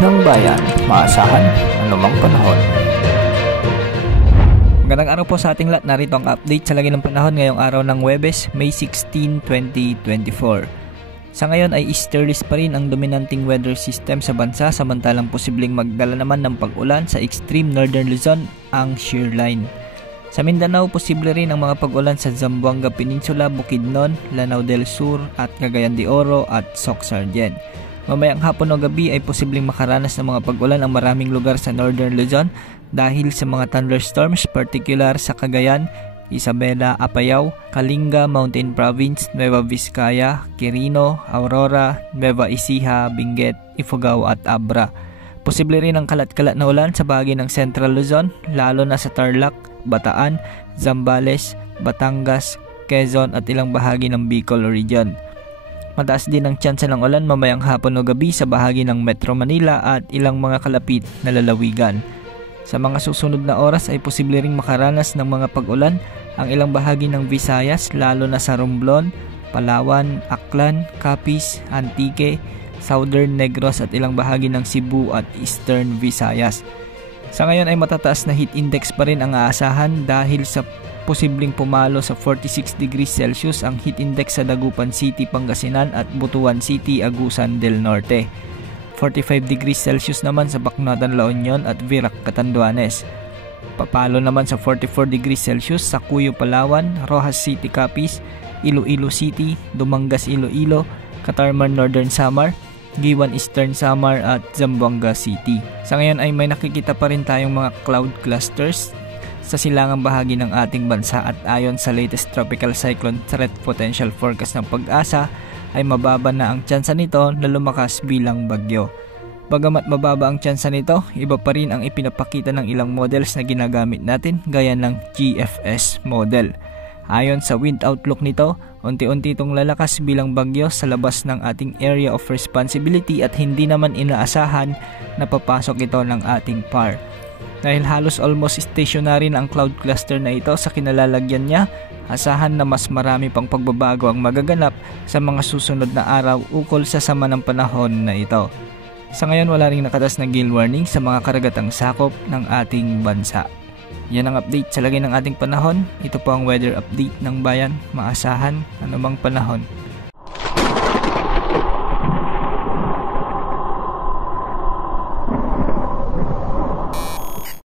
ng bayan, maasahan anumang panahon. Magandang araw po sa ating lahat. Narito ang update sa lagi ng panahon ngayong araw ng Huwebes, May 16, 2024. Sa ngayon ay easterlies pa rin ang dominanting weather system sa bansa, samantalang posibleng magdala naman ng pag-ulan sa extreme northern Luzon ang shear line. Sa Mindanao, posible rin ang mga pag-ulan sa Zamboanga Peninsula, Bukidnon, Lanao del Sur at Cagayan de Oro at Soc-Sargen. Mamayang hapon o gabi ay posibleng makaranas ng mga pag-ulan ang maraming lugar sa northern Luzon dahil sa mga thunderstorms, particular sa Cagayan, Isabela, Apayao, Kalinga, Mountain Province, Nueva Vizcaya, Quirino, Aurora, Nueva Ecija, Benguet, Ifugao at Abra. Posible rin ang kalat-kalat na ulan sa bahagi ng Central Luzon, lalo na sa Tarlac, Bataan, Zambales, Batangas, Quezon at ilang bahagi ng Bicol Region. Mataas din ang tsansa ng ulan mamayang hapon o gabi sa bahagi ng Metro Manila at ilang mga kalapit na lalawigan. Sa mga susunod na oras ay posible ring makaranas ng mga pag-ulan ang ilang bahagi ng Visayas, lalo na sa Romblon, Palawan, Aklan, Capiz, Antique, Southern Negros at ilang bahagi ng Cebu at Eastern Visayas. Sa ngayon ay matataas na heat index pa rin ang aasahan dahil sa posibleng pumalo sa 46 degrees Celsius ang heat index sa Dagupan City, Pangasinan at Butuan City, Agusan del Norte. 45 degrees Celsius naman sa Bacnotan, La Union at Virac, Catanduanes. Papalo naman sa 44 degrees Celsius sa Cuyo, Palawan, Rojas City, Capiz, Iloilo City, Dumangas, Iloilo, Catarman, Northern Samar, Giwan, Eastern Samar at Zamboanga City. Sa ngayon ay may nakikita pa rin tayong mga cloud clusters sa silangang bahagi ng ating bansa at ayon sa latest tropical cyclone threat potential forecast ng Pag-asa ay mababa na ang tsansa nito na lumakas bilang bagyo. Bagamat mababa ang tsansa nito, iba pa rin ang ipinapakita ng ilang models na ginagamit natin gaya ng GFS model. Ayon sa wind outlook nito, unti-unti itong lalakas bilang bagyo sa labas ng ating area of responsibility at hindi naman inaasahan na papasok ito ng ating PAR. Dahil halos almost stationary na ang cloud cluster na ito sa kinalalagyan niya, asahan na mas marami pang pagbabago ang magaganap sa mga susunod na araw ukol sa sama ng panahon na ito. Sa ngayon wala ring nakatas na gale warning sa mga karagatang sakop ng ating bansa. Yan ang update sa lagay ng ating panahon. Ito po ang weather update ng bayan, maasahan anumang panahon.